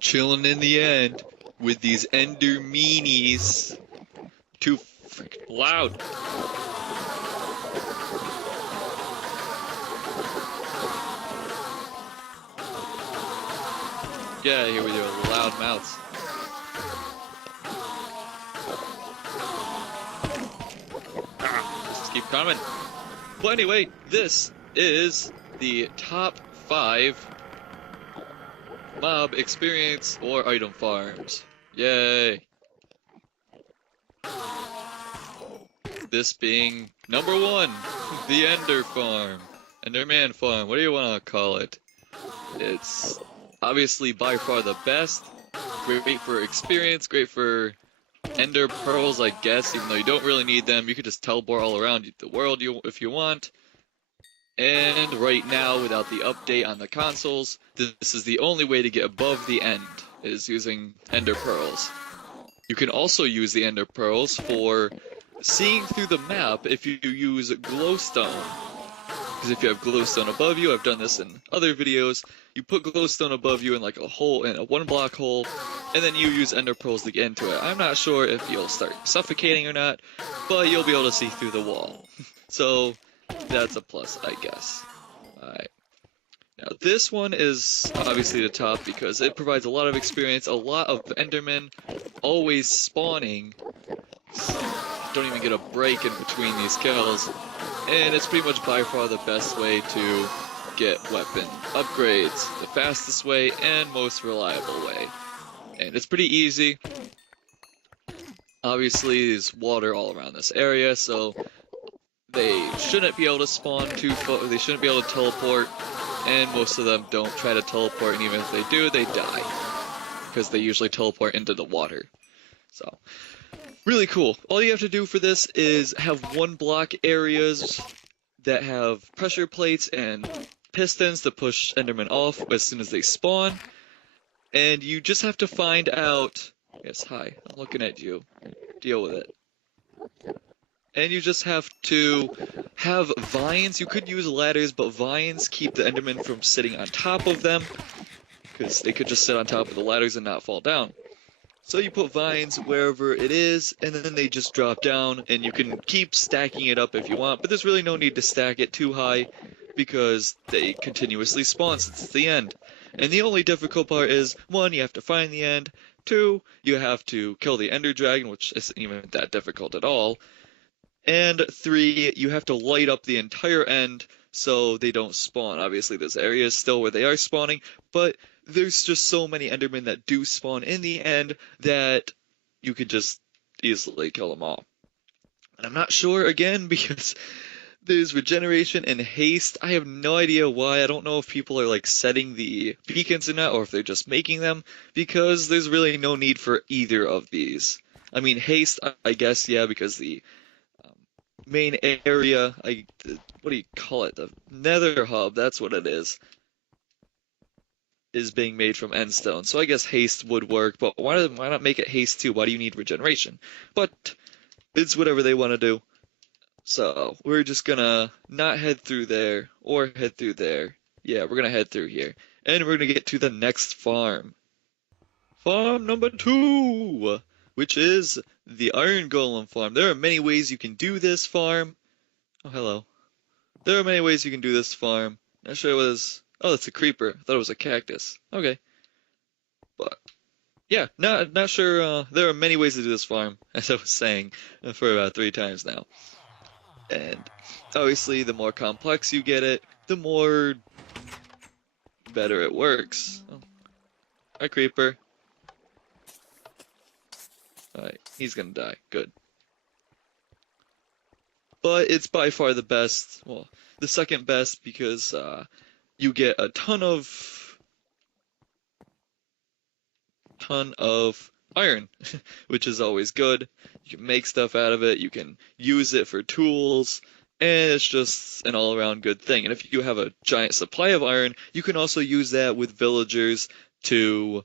Chilling in the end with these Ender meanies. Too freaking loud. Get out of here with your loud mouths. Just keep coming. Well, anyway, this is the top 5 mob experience or item farms. Yay! This being number 1, the Ender Farm. Enderman Farm, what do you want to call it? It's obviously by far the best. Great for experience, great for Ender Pearls, I guess, even though you don't really need them. You could just teleport all around the world if you want. And right now, without the update on the consoles, this is the only way to get above the end, is using Ender Pearls. You can also use the Ender Pearls for seeing through the map if you use glowstone. Because if you have glowstone above you, I've done this in other videos, you put glowstone above you in like a hole, in a 1-block hole, and then you use Ender Pearls to get into it. I'm not sure if you'll start suffocating or not, but you'll be able to see through the wall. So that's a plus, I guess. Alright. Now this one is obviously the top because it provides a lot of experience, a lot of Endermen always spawning. Don't even get a break in between these kills. And it's pretty much by far the best way to get weapon upgrades. The fastest way and most reliable way. And it's pretty easy. Obviously there's water all around this area, so they shouldn't be able to spawn too far, they shouldn't be able to teleport, and most of them don't try to teleport, and even if they do, they die. Because they usually teleport into the water. So, really cool. All you have to do for this is have 1-block areas that have pressure plates and pistons to push Endermen off as soon as they spawn. And you just have to find out... Yes, hi, I'm looking at you. Deal with it. And you just have to have vines. You could use ladders, but vines keep the Endermen from sitting on top of them, because they could just sit on top of the ladders and not fall down. So you put vines wherever it is, and then they just drop down, and you can keep stacking it up if you want, but there's really no need to stack it too high, because they continuously spawn since it's the end. And the only difficult part is, 1, you have to find the end, 2, you have to kill the Ender Dragon, which isn't even that difficult at all, and 3, you have to light up the entire end so they don't spawn. Obviously, there's areas still where they are spawning, but there's just so many Endermen that do spawn in the end that you could just easily kill them all. And I'm not sure, again, because there's regeneration and haste. I have no idea why. I don't know if people are like setting the beacons or not, or if they're just making them, because there's really no need for either of these. I mean, haste, I guess, yeah, because the main area, what do you call it? The nether hub, that's what it is being made from endstone. So I guess haste would work, but why not make it haste too? Why do you need regeneration? But it's whatever they want to do. So we're just gonna not head through there or head through there. Yeah, we're gonna head through here. And we're gonna get to the next farm. Farm number 2, which is the Iron Golem farm. There are many ways you can do this farm. Oh, hello. There are many ways you can do this farm. Not sure it was... Oh, it's a creeper. I thought it was a cactus. Okay. But, yeah, not sure. There are many ways to do this farm, as I was saying for about 3 times now. And obviously, the more complex you get it, the more better it works. Oh. Hi, creeper. Alright, he's gonna die. Good. But it's by far the best, well, the second best, because you get a ton of iron, which is always good. You can make stuff out of it, you can use it for tools, and it's just an all-around good thing. And if you have a giant supply of iron, you can also use that with villagers to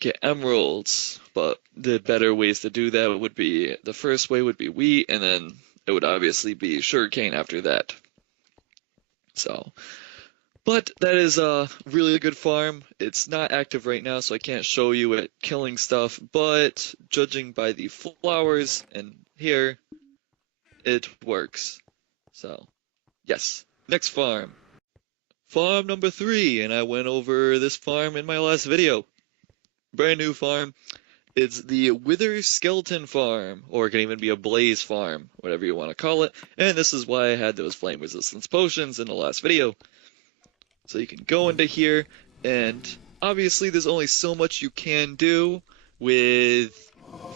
get emeralds. But the better ways to do that would be, the first way would be wheat, and then it would obviously be sugarcane after that. So, but that is a really good farm. It's not active right now, so I can't show you it killing stuff, but judging by the flowers and here, it works. So, yes. Next farm. Farm number 3, and I went over this farm in my last video. Brand new farm. It's the Wither Skeleton Farm, or it can even be a Blaze Farm, whatever you want to call it. And this is why I had those flame resistance potions in the last video. So you can go into here, and obviously there's only so much you can do with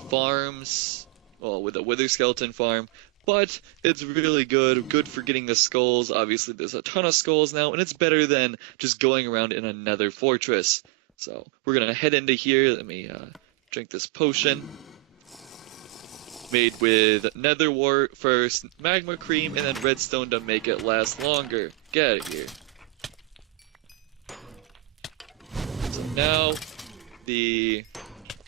farms, well, with a Wither Skeleton Farm, but it's really good for getting the skulls. Obviously there's a ton of skulls now, and it's better than just going around in another fortress. So we're gonna head into here. Let me drink this potion. Made with nether wart first, magma cream, and then redstone to make it last longer. Get out of here. So now the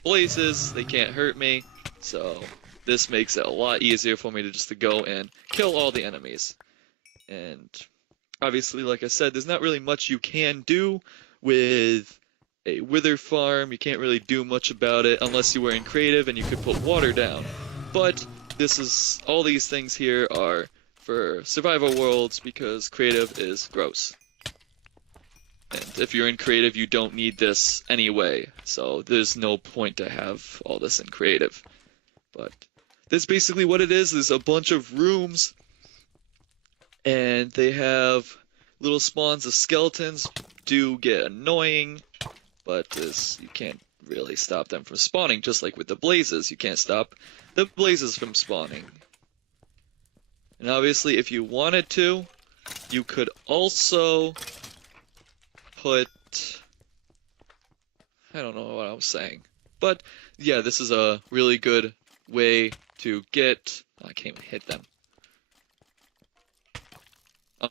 blazes, they can't hurt me, so this makes it a lot easier for me to just to go and kill all the enemies. And obviously, like I said, there's not really much you can do with a wither farm. You can't really do much about it unless you were in creative and you could put water down. But this is, all these things here are for survival worlds because creative is gross. And if you're in creative, you don't need this anyway, so there's no point to have all this in creative. But that's basically what it is. There's a bunch of rooms, and they have little spawns of skeletons. Do get annoying, but this, you can't really stop them from spawning, just like with the blazes. You can't stop the blazes from spawning. And obviously, if you wanted to, you could also put, I don't know what I was saying, but yeah, this is a really good way to get, I can't even hit them.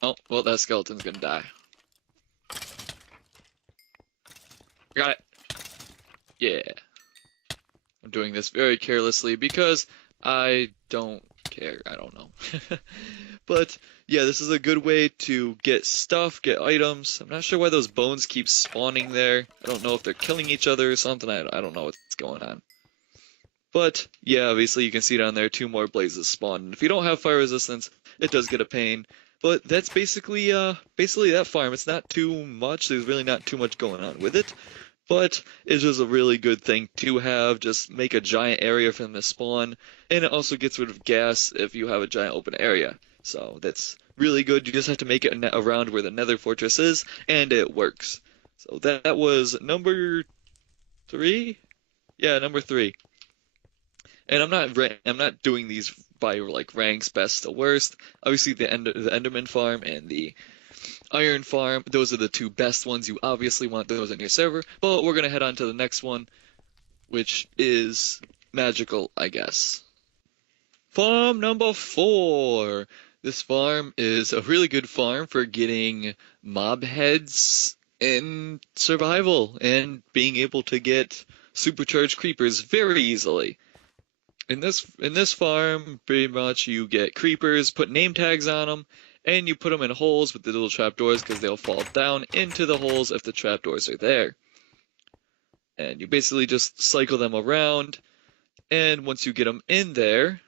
Oh, well, that skeleton's gonna die. Got it. Yeah. I'm doing this very carelessly because I don't care. I don't know. But yeah, this is a good way to get stuff, get items. I'm not sure why those bones keep spawning there. I don't know if they're killing each other or something. I don't know what's going on. But yeah, obviously you can see down there 2 more blazes spawn. And if you don't have fire resistance, it does get a pain. But that's basically that farm. It's not too much. There's really not too much going on with it. But it's just a really good thing to have. Just make a giant area for them to spawn. And it also gets rid of gas if you have a giant open area. So that's really good. You just have to make it around where the nether fortress is, and it works. So that was number 3? Yeah, number 3. And I'm not doing these by like ranks best to worst. Obviously the Enderman farm and the Iron farm, those are the 2 best ones. You obviously want those on your server. But we're gonna head on to the next one, which is magical, I guess. Farm number 4. This farm is a really good farm for getting mob heads in survival and being able to get supercharged creepers very easily. In this farm, pretty much you get creepers, put name tags on them, and you put them in holes with the little trapdoors because they'll fall down into the holes if the trapdoors are there. And you basically just cycle them around, and once you get them in there,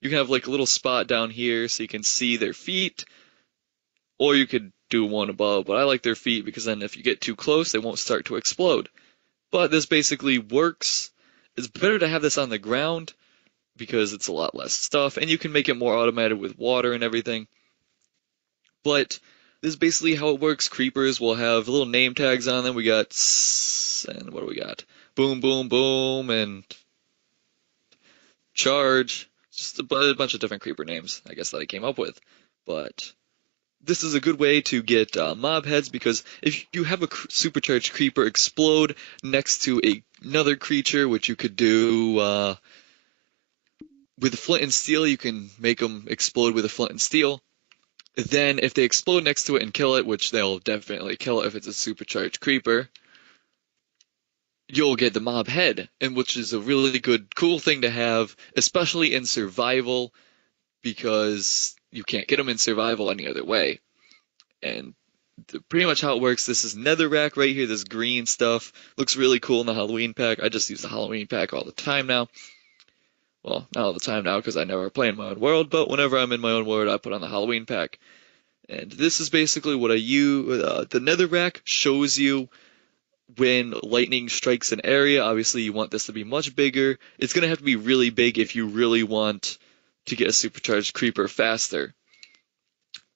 you can have like a little spot down here so you can see their feet, or you could do one above, but I like their feet because then if you get too close, they won't start to explode. But this basically works. It's better to have this on the ground because it's a lot less stuff, and you can make it more automated with water and everything. But this is basically how it works. Creepers will have little name tags on them. We got, and what do we got? Boom, boom, boom, and charge. Just a bunch of different creeper names, I guess, that I came up with. But this is a good way to get mob heads, because if you have a supercharged creeper explode next to another creature, which you could do with flint and steel, you can make them explode with a flint and steel. Then if they explode next to it and kill it, which they'll definitely kill it if it's a supercharged creeper, you'll get the mob head, and which is a really good, cool thing to have, especially in survival, because you can't get them in survival any other way. And pretty much how it works, this is netherrack right here, this green stuff. Looks really cool in the Halloween pack. I just use the Halloween pack all the time now. Well, not all the time now because I never play in my own world, but whenever I'm in my own world, I put on the Halloween pack. And this is basically what I use. The netherrack shows you when lightning strikes an area. Obviously, you want this to be much bigger. It's going to have to be really big if you really want to get a supercharged creeper faster,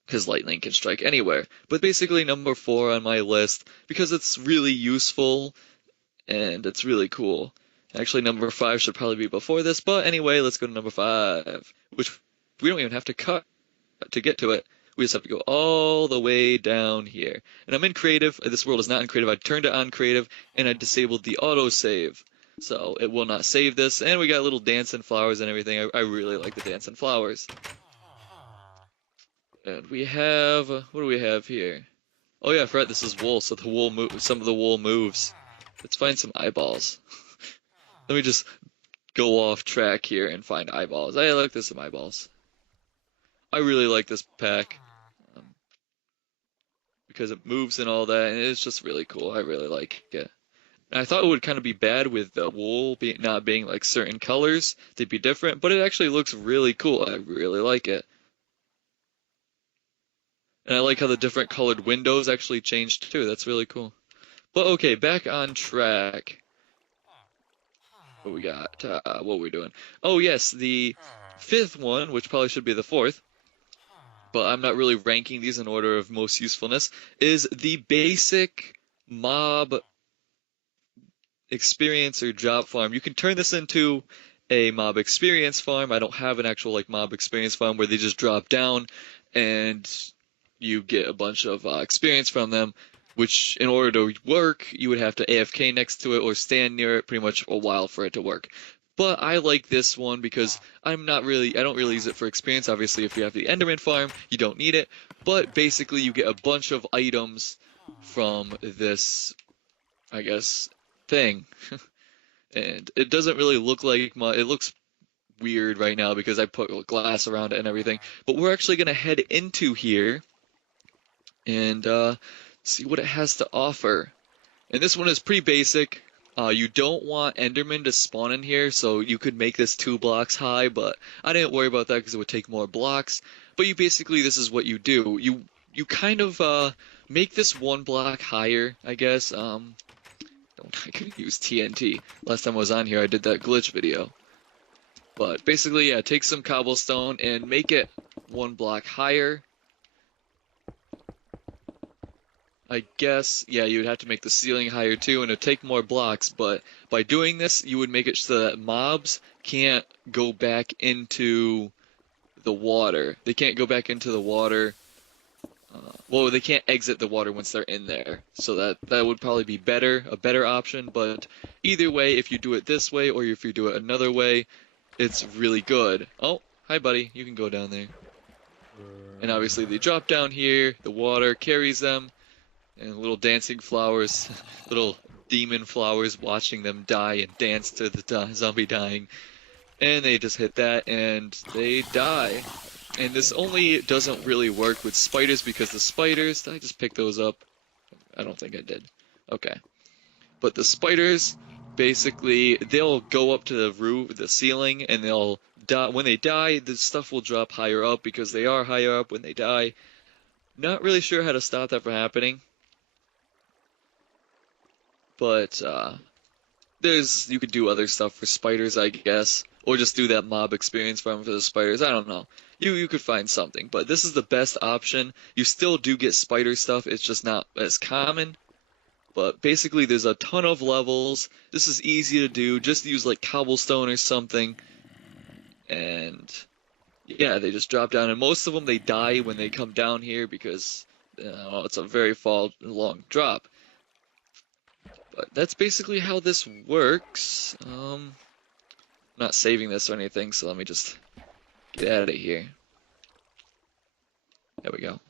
because lightning can strike anywhere. But basically, number 4 on my list, because it's really useful and it's really cool. Actually, number 5 should probably be before this, but anyway, let's go to number 5, which we don't even have to cut to get to it. We just have to go all the way down here. And I'm in creative. This world is not in creative. I turned it on creative, and I disabled the autosave. So it will not save this. And we got little dancing flowers and everything. I really like the dancing flowers. And we have, what do we have here? Oh yeah, I forgot this is wool, so the wool some of the wool moves. Let's find some eyeballs. Let me just go off track here and find eyeballs. I like this some eyeballs. I really like this pack. Because it moves and all that, and it's just really cool. I really like it. And I thought it would kind of be bad with the wool not being like certain colors. They'd be different, but it actually looks really cool. I really like it. And I like how the different colored windows actually changed too. That's really cool. But okay, back on track. What we got? What we're doing? Oh yes, the 5th one, which probably should be the 4th, but I'm not really ranking these in order of most usefulness, is the basic mob experience or job farm. You can turn this into a mob experience farm. I don't have an actual like mob experience farm where they just drop down and you get a bunch of experience from them, which in order to work, you would have to AFK next to it or stand near it pretty much a while for it to work. But I like this one because I don't really use it for experience. Obviously, if you have the Enderman farm, you don't need it. But basically, you get a bunch of items from this, I guess, thing. And it doesn't really look like much. It looks weird right now because I put glass around it and everything. But we're actually going to head into here and see what it has to offer. And this one is pretty basic. You don't want Enderman to spawn in here, so you could make this 2 blocks high, but I didn't worry about that because it would take more blocks. But you basically, this is what you do. You kind of make this 1 block higher, I guess. I could use TNT. Last time I was on here, I did that glitch video. But basically, yeah, take some cobblestone and make it 1 block higher. I guess, yeah, you would have to make the ceiling higher too, and it'd take more blocks, but by doing this, you would make it so that mobs can't go back into the water. They can't go back into the water. Well, they can't exit the water once they're in there, so that would probably be a better option, but either way, if you do it this way or if you do it another way, it's really good. Oh, hi buddy, you can go down there. And obviously they drop down here, the water carries them, and little dancing flowers, little demon flowers watching them die and dance to the zombie dying. And they just hit that and they die. And this only doesn't really work with spiders because the spiders, did I just pick those up? I don't think I did. Okay. But the spiders, basically, they'll go up to the roof, the ceiling, and they'll die. When they die, the stuff will drop higher up because they are higher up when they die. Not really sure how to stop that from happening. But you could do other stuff for spiders, I guess, or just do that mob experience farm for the spiders. I don't know. You could find something, but this is the best option. You still do get spider stuff. It's just not as common. But basically, there's a ton of levels. This is easy to do. Just use like cobblestone or something, and yeah, they just drop down. And most of them they die when they come down here because it's a very long drop. But that's basically how this works. I'm not saving this or anything, so let me just get out of here. There we go.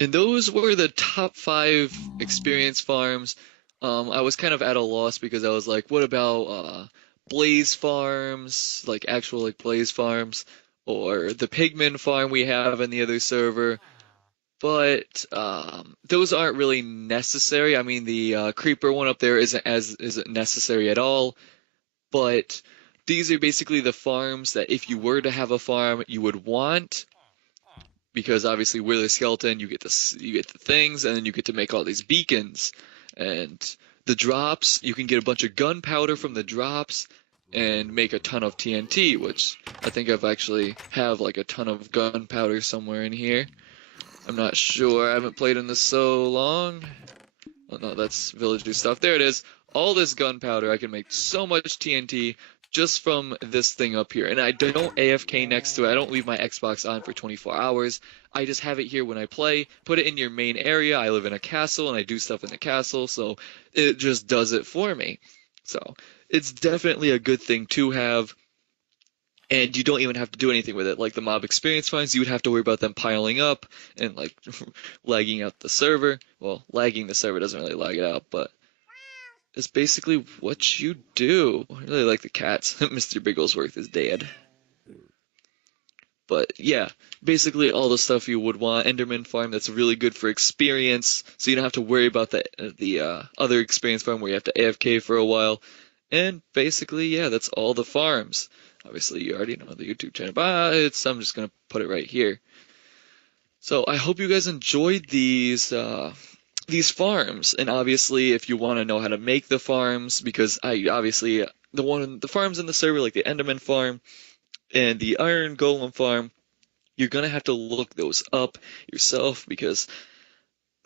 And those were the top 5 experience farms. I was kind of at a loss because I was like, what about Blaze farms, like actual like Blaze farms, or the Pigman farm we have in the other server? But those aren't really necessary. I mean, the Creeper one up there isn't necessary at all. But these are basically the farms that if you were to have a farm, you would want, because obviously with a skeleton you get the things and then you get to make all these beacons and the drops. You can get a bunch of gunpowder from the drops and make a ton of TNT, which I think I've actually have like a ton of gunpowder somewhere in here. I'm not sure. I haven't played in this so long. Oh no, that's villager stuff. There it is. All this gunpowder. I can make so much TNT just from this thing up here. And I don't AFK next to it. I don't leave my Xbox on for 24 hours. I just have it here when I play. Put it in your main area. I live in a castle and I do stuff in the castle, so it just does it for me. So it's definitely a good thing to have. And you don't even have to do anything with it. Like the mob experience finds, you would have to worry about them piling up and like lagging out the server. Well, lagging the server doesn't really lag it out, but it's basically what you do. I really like the cats. Mr. Bigglesworth is dead. But yeah, basically all the stuff you would want. Enderman farm, that's really good for experience, so you don't have to worry about the other experience farm where you have to AFK for a while. And basically, yeah, that's all the farms. Obviously, you already know the YouTube channel, but I'm just gonna put it right here. So I hope you guys enjoyed these farms, and obviously, if you want to know how to make the farms, because I obviously the farms in the server, like the Enderman farm and the Iron Golem farm, you're gonna have to look those up yourself because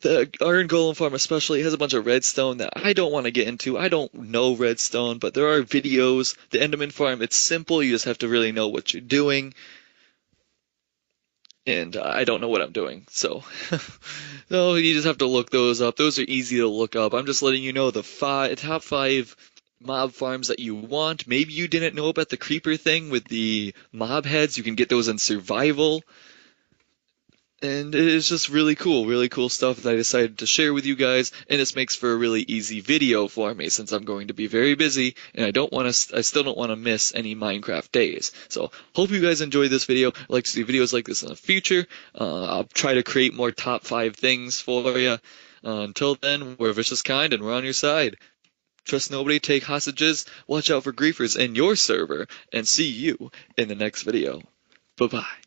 the Iron Golem farm especially has a bunch of redstone that I don't want to get into. I don't know redstone, but there are videos. The Enderman farm, it's simple. You just have to really know what you're doing. And I don't know what I'm doing. So, so you just have to look those up. Those are easy to look up. I'm just letting you know the top five mob farms that you want. Maybe you didn't know about the creeper thing with the mob heads. You can get those in survival. And it is just really cool stuff that I decided to share with you guys, and this makes for a really easy video for me since I'm going to be very busy, and I still don't want to miss any Minecraft days. So, hope you guys enjoyed this video. I'd like to see videos like this in the future. I'll try to create more top 5 things for you. Until then, we're vicious kind, and we're on your side. Trust nobody, take hostages, watch out for griefers in your server, and see you in the next video. Bye-bye.